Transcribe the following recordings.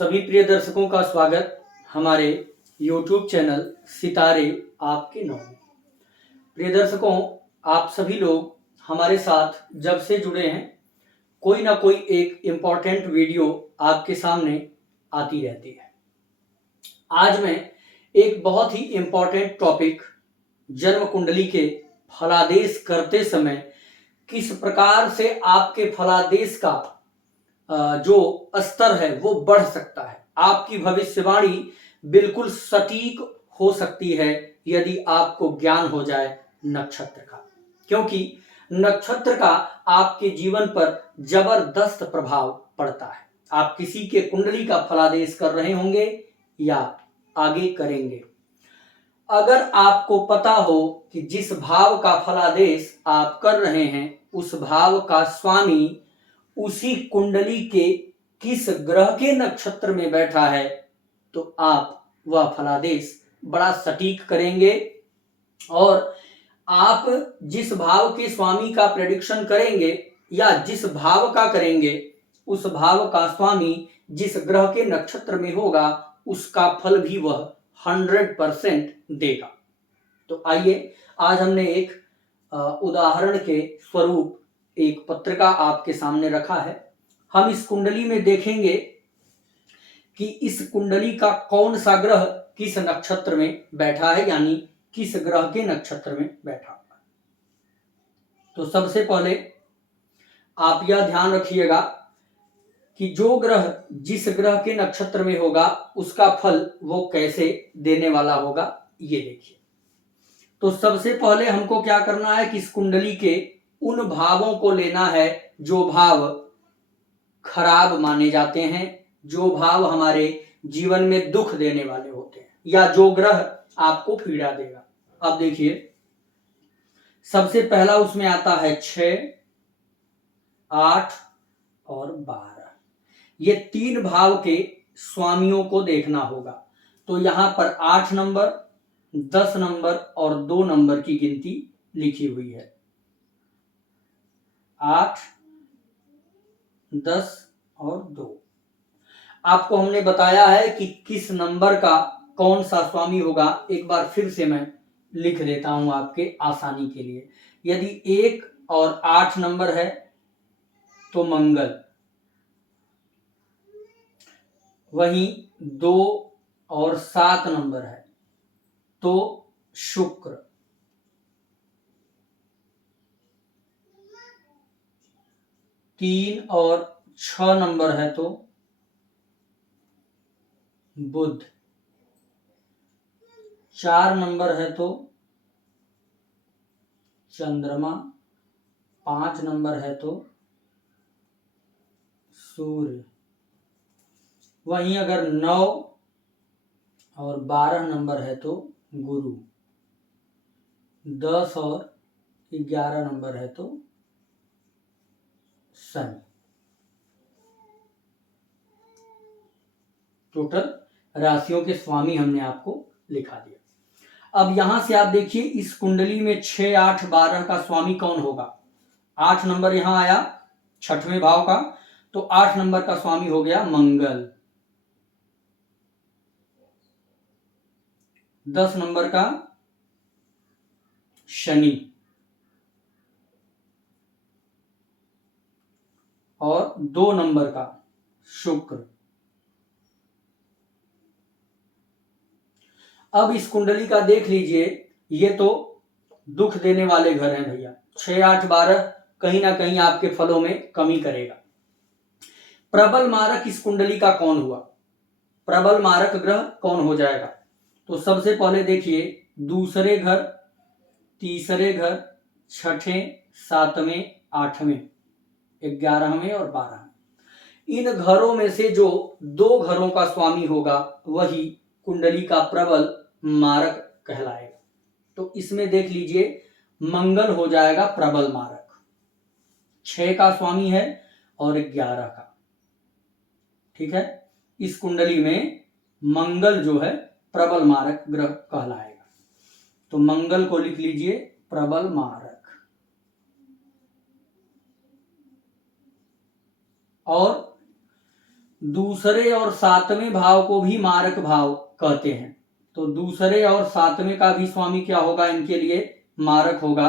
सभी प्रिय दर्शकों का स्वागत हमारे YouTube चैनल सितारे आपके नौ में। प्रिय दर्शकों, आप सभी लोग हमारे साथ जब से जुड़े हैं, कोई ना कोई एक इम्पॉर्टेंट वीडियो आपके सामने आती रहती है। आज मैं एक बहुत ही इम्पॉर्टेंट टॉपिक, जन्म कुंडली के फलादेश करते समय किस प्रकार से आपके फलादेश का जो स्तर है वो बढ़ सकता है, आपकी भविष्यवाणी बिल्कुल सटीक हो सकती है यदि आपको ज्ञान हो जाए नक्षत्र का, क्योंकि नक्षत्र का आपके जीवन पर जबरदस्त प्रभाव पड़ता है। आप किसी के कुंडली का फलादेश कर रहे होंगे या आगे करेंगे, अगर आपको पता हो कि जिस भाव का फलादेश आप कर रहे हैं उस भाव का स्वामी उसी कुंडली के किस ग्रह के नक्षत्र में बैठा है, तो आप वह फलादेश बड़ा सटीक करेंगे और आप जिस भाव के स्वामी का प्रेडिक्शन करेंगे या जिस भाव का करेंगे उस भाव का स्वामी जिस ग्रह के नक्षत्र में होगा उसका फल भी वह 100% देगा। तो आइए, आज हमने एक उदाहरण के स्वरूप एक पत्रिका आपके सामने रखा है। हम इस कुंडली में देखेंगे कि इस कुंडली का कौन सा ग्रह किस नक्षत्र में बैठा है, यानी किस ग्रह के नक्षत्र में बैठा है। तो सबसे पहले आप यह ध्यान रखिएगा कि जो ग्रह जिस ग्रह के नक्षत्र में होगा उसका फल वो कैसे देने वाला होगा, ये देखिए। तो सबसे पहले हमको क्या करना है कि इस कुंडली के उन भावों को लेना है जो भाव खराब माने जाते हैं, जो भाव हमारे जीवन में दुख देने वाले होते हैं या जो ग्रह आपको पीड़ा देगा। अब देखिए, सबसे पहला उसमें आता है 6, 8 और 12। ये 3 भाव के स्वामियों को देखना होगा। तो यहां पर 8 नंबर, 10 नंबर और 2 नंबर की गिनती लिखी हुई है। 8, 10 और 2। आपको हमने बताया है कि किस नंबर का कौन सा स्वामी होगा। एक बार फिर से मैं लिख देता हूं आपके आसानी के लिए। यदि 1 और 8 नंबर है तो मंगल, वहीं 2 और 7 नंबर है तो शुक्र, 3 और 6 नंबर है तो बुध, 4 नंबर है तो चंद्रमा, 5 नंबर है तो सूर्य, वहीं अगर 9 और 12 नंबर है तो गुरु, 10 और 11 नंबर है तो शनि। टोटल राशियों के स्वामी हमने आपको लिखा दिया। अब यहां से आप देखिए, इस कुंडली में 6, 8, 12 का स्वामी कौन होगा। 8 नंबर यहां आया 6वें भाव का, तो 8 नंबर का स्वामी हो गया मंगल। 10 नंबर का शनि और 2 नंबर का शुक्र। अब इस कुंडली का देख लीजिए, ये तो दुख देने वाले घर हैं भैया। 6, 8, 12 कहीं ना कहीं आपके फलों में कमी करेगा। प्रबल मारक इस कुंडली का कौन हुआ, प्रबल मारक ग्रह कौन हो जाएगा। तो सबसे पहले देखिए, दूसरे घर, तीसरे घर, 6ठे, 7वें, 8वें, 11वें और 12वें, इन घरों में से जो 2 घरों का स्वामी होगा वही कुंडली का प्रबल मारक कहलाएगा। तो इसमें देख लीजिए, मंगल हो जाएगा प्रबल मारक, 6 का स्वामी है और 11 का। ठीक है, इस कुंडली में मंगल जो है प्रबल मारक ग्रह कहलाएगा। तो मंगल को लिख लीजिए प्रबल मारक। और दूसरे और सातवें भाव को भी मारक भाव कहते हैं। तो दूसरे और सातवें का भी स्वामी क्या होगा, इनके लिए मारक होगा।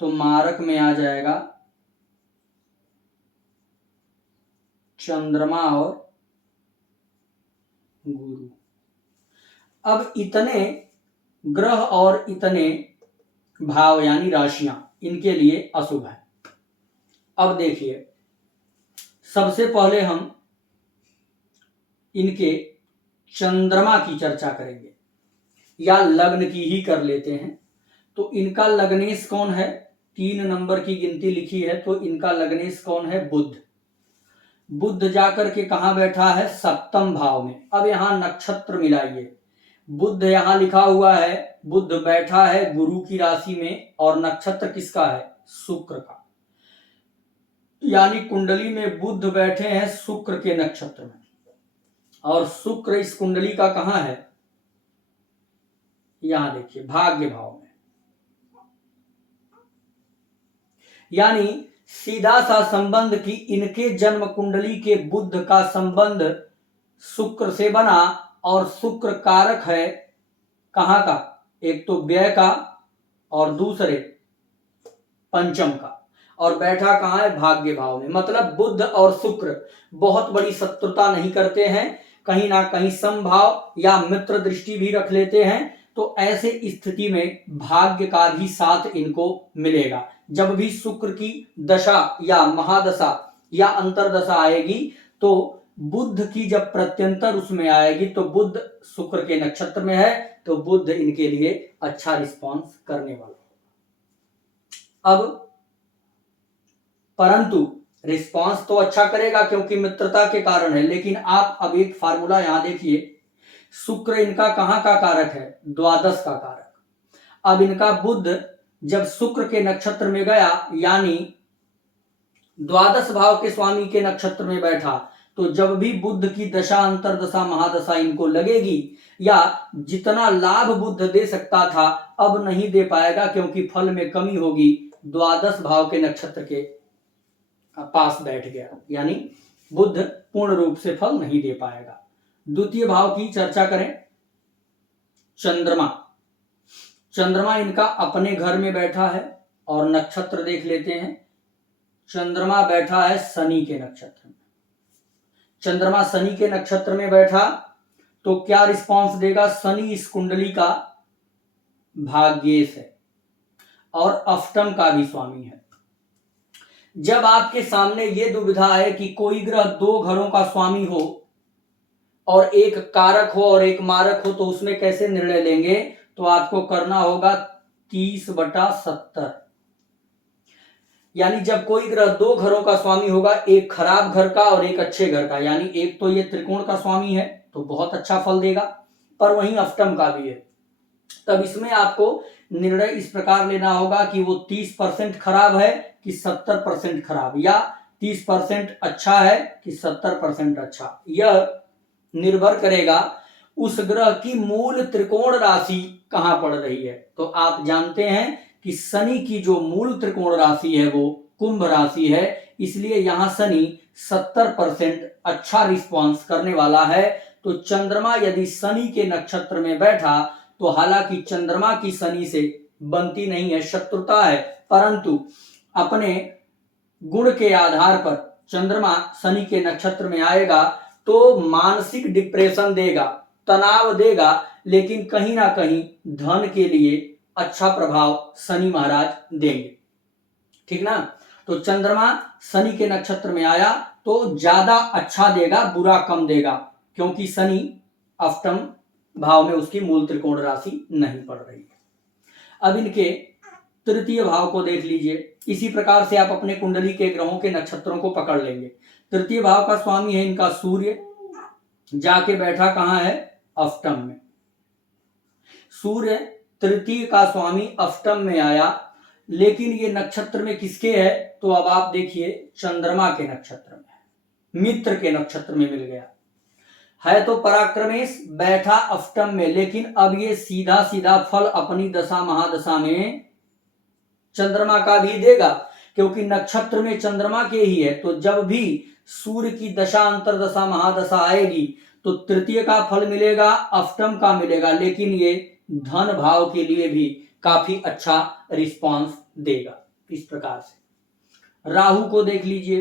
तो मारक में आ जाएगा चंद्रमा और गुरु। अब इतने ग्रह और इतने भाव यानी राशियां इनके लिए अशुभ है। अब देखिए, सबसे पहले हम इनके चंद्रमा की चर्चा करेंगे, या लग्न की ही कर लेते हैं। तो इनका लग्नेश कौन है, 3 नंबर की गिनती लिखी है, तो इनका लग्नेश कौन है, बुध। बुध जाकर के कहां बैठा है, सप्तम भाव में। अब यहां नक्षत्र मिलाइए, बुध यहां लिखा हुआ है, बुध बैठा है गुरु की राशि में, और नक्षत्र किसका है, शुक्र का। यानी कुंडली में बुध बैठे हैं शुक्र के नक्षत्र में, और शुक्र इस कुंडली का कहां है, यहां देखिए भाग्य भाव में। यानी सीधा सा संबंध कि इनके जन्म कुंडली के बुध का संबंध शुक्र से बना, और शुक्र कारक है कहां का, एक तो व्यय का और दूसरे पंचम का, और बैठा कहां है, भाग्य भाव में। मतलब बुध और शुक्र बहुत बड़ी शत्रुता नहीं करते हैं, कहीं ना कहीं समभाव या मित्र दृष्टि भी रख लेते हैं। तो ऐसे स्थिति में भाग्य का भी साथ इनको मिलेगा। जब भी शुक्र की दशा या महादशा या अंतरदशा आएगी, तो बुध की जब प्रत्यंतर उसमें आएगी, तो बुध शुक्र के नक्षत्र में है, तो बुध इनके लिए अच्छा रिस्पॉन्स करने वाला। अब परंतु रिस्पॉन्स तो अच्छा करेगा क्योंकि मित्रता के कारण है, लेकिन आप अब एक फार्मूला यहां देखिए, शुक्र इनका कहां का कारक है, द्वादश का कारक। अब इनका बुध जब शुक्र के नक्षत्र में गया, यानी द्वादश भाव के स्वामी के नक्षत्र में बैठा, तो जब भी बुध की दशा अंतरदशा महादशा इनको लगेगी, या जितना लाभ बुध दे सकता था अब नहीं दे पाएगा, क्योंकि फल में कमी होगी, द्वादश भाव के नक्षत्र के पास बैठ गया, यानी बुध पूर्ण रूप से फल नहीं दे पाएगा। द्वितीय भाव की चर्चा करें, चंद्रमा। चंद्रमा इनका अपने घर में बैठा है, और नक्षत्र देख लेते हैं। चंद्रमा बैठा है शनि के नक्षत्र में। चंद्रमा शनि के नक्षत्र में बैठा तो क्या रिस्पांस देगा, शनि इस कुंडली का भाग्येश है और अष्टम का भी स्वामी है। जब आपके सामने ये दुविधा है कि कोई ग्रह 2 घरों का स्वामी हो और एक कारक हो और एक मारक हो, तो उसमें कैसे निर्णय लेंगे, तो आपको करना होगा 30/70। यानी जब कोई ग्रह 2 घरों का स्वामी होगा, एक खराब घर का और एक अच्छे घर का, यानी एक तो ये त्रिकोण का स्वामी है तो बहुत अच्छा फल देगा, पर वहीं अष्टम का भी है, तब इसमें आपको निर्णय इस प्रकार लेना होगा कि वो 30% खराब है कि 70% खराब, या 30% अच्छा है कि 70% अच्छा। यह निर्भर करेगा उस ग्रह की मूल त्रिकोण राशि कहां पड़ रही है। तो आप जानते हैं कि शनि की जो मूल त्रिकोण राशि है वो कुंभ राशि है, इसलिए यहां शनि 70% अच्छा रिस्पॉन्स करने वाला है। तो चंद्रमा यदि शनि के नक्षत्र में बैठा, तो हालांकि चंद्रमा की शनि से बनती नहीं है, शत्रुता है, परंतु अपने गुण के आधार पर चंद्रमा शनि के नक्षत्र में आएगा तो मानसिक डिप्रेशन देगा, तनाव देगा, लेकिन कहीं ना कहीं धन के लिए अच्छा प्रभाव शनि महाराज देंगे, ठीक ना। तो चंद्रमा शनि के नक्षत्र में आया तो ज्यादा अच्छा देगा, बुरा कम देगा, क्योंकि शनि अष्टम भाव में उसकी मूल त्रिकोण राशि नहीं पड़ रही है। अब इनके तृतीय भाव को देख लीजिए, इसी प्रकार से आप अपने कुंडली के ग्रहों के नक्षत्रों को पकड़ लेंगे। तृतीय भाव का स्वामी है इनका सूर्य, जाके बैठा कहां है, अष्टम में। सूर्य तृतीय का स्वामी अष्टम में आया, लेकिन ये नक्षत्र में किसके है, तो अब आप देखिए चंद्रमा के नक्षत्र में, मित्र के नक्षत्र में मिल गया है। तो पराक्रमेश बैठा अष्टम में, लेकिन अब ये सीधा सीधा फल अपनी दशा महादशा में चंद्रमा का भी देगा, क्योंकि नक्षत्र में चंद्रमा के ही है। तो जब भी सूर्य की दशा अंतरदशा महादशा आएगी तो तृतीय का फल मिलेगा, अष्टम का मिलेगा, लेकिन ये धन भाव के लिए भी काफी अच्छा रिस्पांस देगा। इस प्रकार से राहु को देख लीजिए,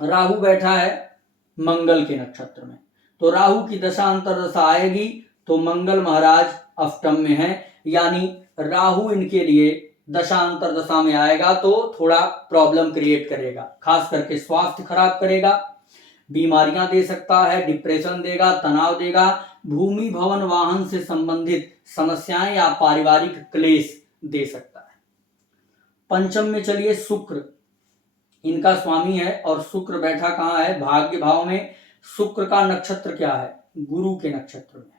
राहु बैठा है मंगल के नक्षत्र में, तो राहु की दशा अंतरदशा आएगी तो मंगल महाराज अष्टम में है, यानी राहु इनके लिए दशा अंतरदशा में आएगा तो थोड़ा प्रॉब्लम क्रिएट करेगा, खास करके स्वास्थ्य खराब करेगा, बीमारियां दे सकता है, डिप्रेशन देगा, तनाव देगा, भूमि भवन वाहन से संबंधित समस्याएं या पारिवारिक क्लेश दे सकता है। पंचम में चलिए शुक्र इनका स्वामी है और शुक्र बैठा कहाँ है, भाग्य भाव में। शुक्र का नक्षत्र क्या है, गुरु के नक्षत्र में है।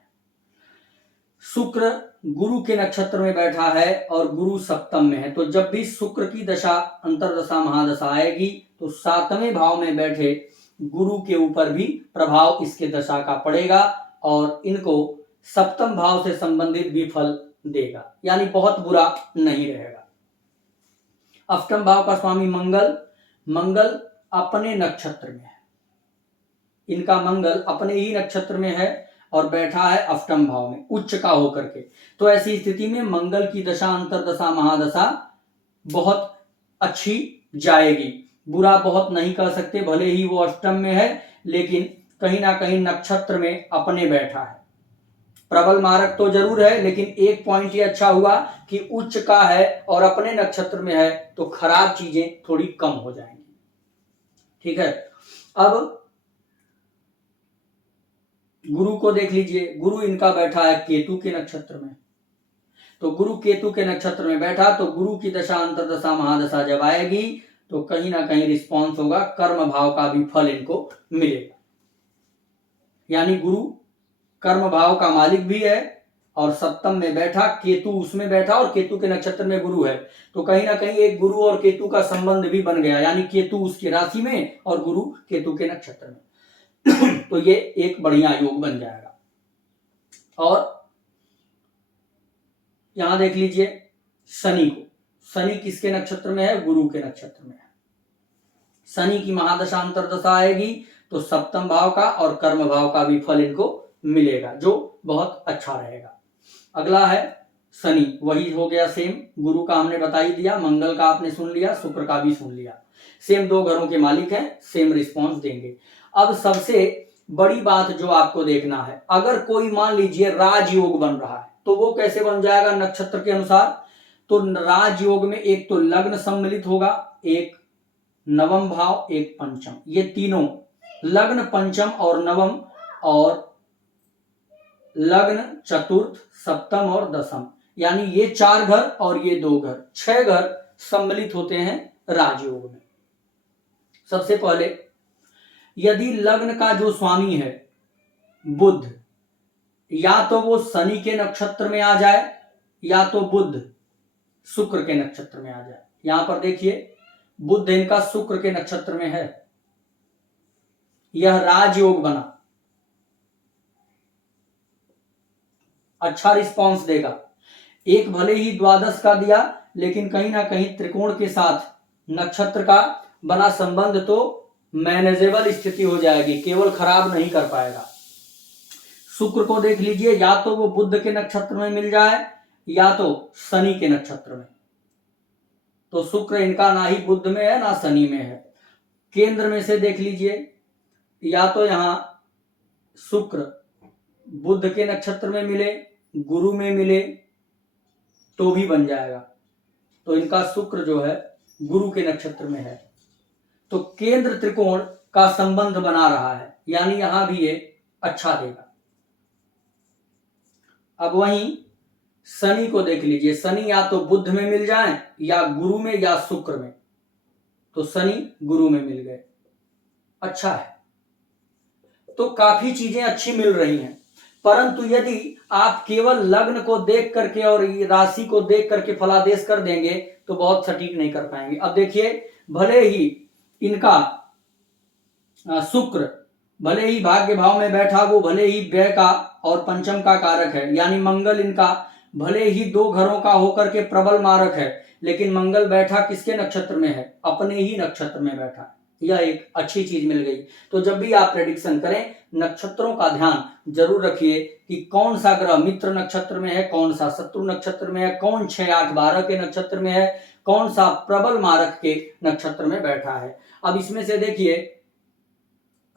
शुक्र गुरु के नक्षत्र में बैठा है और गुरु सप्तम में है, तो जब भी शुक्र की दशा अंतरदशा महादशा आएगी तो सातवें भाव में बैठे गुरु के ऊपर भी प्रभाव इसके दशा का पड़ेगा और इनको सप्तम भाव से संबंधित भी फल देगा, यानी बहुत बुरा नहीं रहेगा। अष्टम भाव का स्वामी मंगल, मंगल अपने नक्षत्र में है, इनका मंगल अपने ही नक्षत्र में है और बैठा है अष्टम भाव में उच्च का होकर के, तो ऐसी स्थिति में मंगल की दशा अंतरदशा महादशा बहुत अच्छी जाएगी, बुरा बहुत नहीं कह सकते, भले ही वो अष्टम में है लेकिन कहीं ना कहीं नक्षत्र में अपने बैठा है। प्रबल मारक तो जरूर है, लेकिन एक पॉइंट ये अच्छा हुआ कि उच्च का है और अपने नक्षत्र में है तो खराब चीजें थोड़ी कम हो जाएंगी। ठीक है, अब गुरु को देख लीजिए, गुरु इनका बैठा है केतु के नक्षत्र में, तो गुरु केतु के नक्षत्र में बैठा तो गुरु की दशा अंतरदशा महादशा जब आएगी तो कहीं ना कहीं रिस्पॉन्स होगा, कर्म भाव का भी फल इनको मिलेगा, यानी गुरु कर्म भाव का मालिक भी है और सप्तम में बैठा, केतु उसमें बैठा और केतु के नक्षत्र में गुरु है, तो कहीं ना कहीं एक गुरु और केतु का संबंध भी बन गया, यानी केतु उसकी राशि में और गुरु केतु के नक्षत्र में तो ये एक बढ़िया योग बन जाएगा। और यहां देख लीजिए शनि को, शनि किसके नक्षत्र में है, गुरु के नक्षत्र में है। शनि की महादशा अंतरदशा आएगी तो सप्तम भाव का और कर्म भाव का भी फल इनको मिलेगा, जो बहुत अच्छा रहेगा। अगला है शनि, वही हो गया सेम, गुरु का हमने बता ही दिया, मंगल का आपने सुन लिया, शुक्र का भी सुन लिया, सेम दो घरों के मालिक हैं, सेम रिस्पॉन्स देंगे। अब सबसे बड़ी बात जो आपको देखना है, अगर कोई मान लीजिए राजयोग बन रहा है तो वो कैसे बन जाएगा नक्षत्र के अनुसार, तो राजयोग में एक तो लग्न सम्मिलित होगा, एक नवम भाव, एक पंचम, ये तीनों लग्न पंचम और नवम, और लग्न चतुर्थ सप्तम और दशम, यानी ये 4 घर और ये 2 घर, 6 घर सम्मिलित होते हैं राजयोग में। सबसे पहले यदि लग्न का जो स्वामी है बुध, या तो वो शनि के नक्षत्र में आ जाए या तो बुध शुक्र के नक्षत्र में आ जाए। यहां पर देखिए बुध इनका शुक्र के नक्षत्र में है, यह राजयोग बना, अच्छा रिस्पांस देगा। एक भले ही द्वादश का दिया लेकिन कहीं ना कहीं त्रिकोण के साथ नक्षत्र का बना संबंध तो मैनेजेबल स्थिति हो जाएगी, केवल खराब नहीं कर पाएगा। शुक्र को देख लीजिए, या तो वो बुध के नक्षत्र में मिल जाए या तो शनि के नक्षत्र में, तो शुक्र इनका ना ही बुध में है ना शनि में है। केंद्र में से देख लीजिए, या तो यहां शुक्र बुध के नक्षत्र में मिले, गुरु में मिले तो भी बन जाएगा, तो इनका शुक्र जो है गुरु के नक्षत्र में है, तो केंद्र त्रिकोण का संबंध बना रहा है, यानी यहां भी ये अच्छा देगा। अब वहीं शनि को देख लीजिए, शनि या तो बुध में मिल जाए या गुरु में या शुक्र में, तो शनि गुरु में मिल गए, अच्छा है, तो काफी चीजें अच्छी मिल रही हैं। परंतु यदि आप केवल लग्न को देख करके और राशि को देख करके फलादेश कर देंगे तो बहुत सटीक नहीं कर पाएंगे। अब देखिए, भले ही इनका शुक्र भले ही भाग्य भाव में बैठा, वो भले ही व्यय का और पंचम का कारक है, यानी मंगल इनका भले ही 2 घरों का होकर के प्रबल मारक है, लेकिन मंगल बैठा किसके नक्षत्र में है, अपने ही नक्षत्र में बैठा है, यह एक अच्छी चीज मिल गई। तो जब भी आप प्रेडिक्शन करें, नक्षत्रों का ध्यान जरूर रखिए कि कौन सा ग्रह मित्र नक्षत्र में है, कौन सा शत्रु नक्षत्र में है, कौन 6, 8, 12 के नक्षत्र में है, कौन सा प्रबल मारक के नक्षत्र में बैठा है। अब इसमें से देखिए,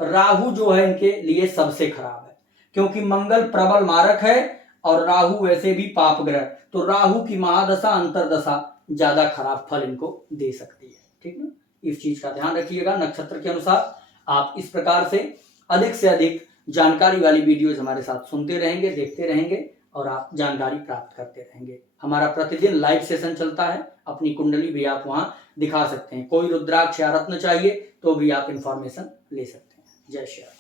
राहु जो है इनके लिए सबसे खराब है, क्योंकि मंगल प्रबल मारक है और राहु वैसे भी पाप ग्रह, तो राहु की महादशा अंतरदशा ज्यादा खराब फल इनको दे सकती है। ठीक ना, इस चीज का ध्यान रखिएगा। नक्षत्र के अनुसार आप इस प्रकार से अधिक जानकारी वाली वीडियोज हमारे साथ सुनते रहेंगे, देखते रहेंगे और आप जानकारी प्राप्त करते रहेंगे। हमारा प्रतिदिन लाइव सेशन चलता है, अपनी कुंडली भी आप वहां दिखा सकते हैं। कोई रुद्राक्ष या रत्न चाहिए तो भी आप इंफॉर्मेशन ले सकते हैं। जय श्री राम।